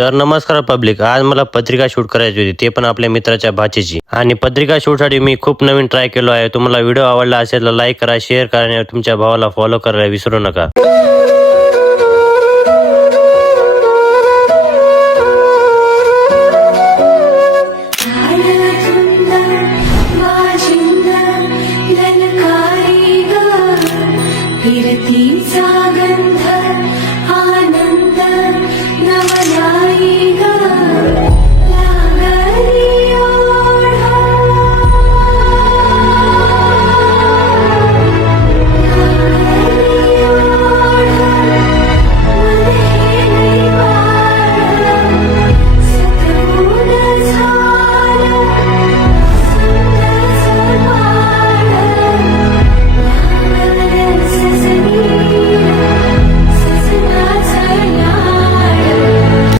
तर नमस्कार पब्लिक, आज मला पत्रिका शूट करायची होती, ते पण आपल्या मित्राच्या भाचीची. आणि पत्रिका शूटसाठी मी खूप नवीन ट्राय केलो आहे. तुम्हाला व्हिडिओ आवडला असेल तर लाईक करा, शेअर करा आणि तुमच्या भावाला फॉलो करायला विसरू नका.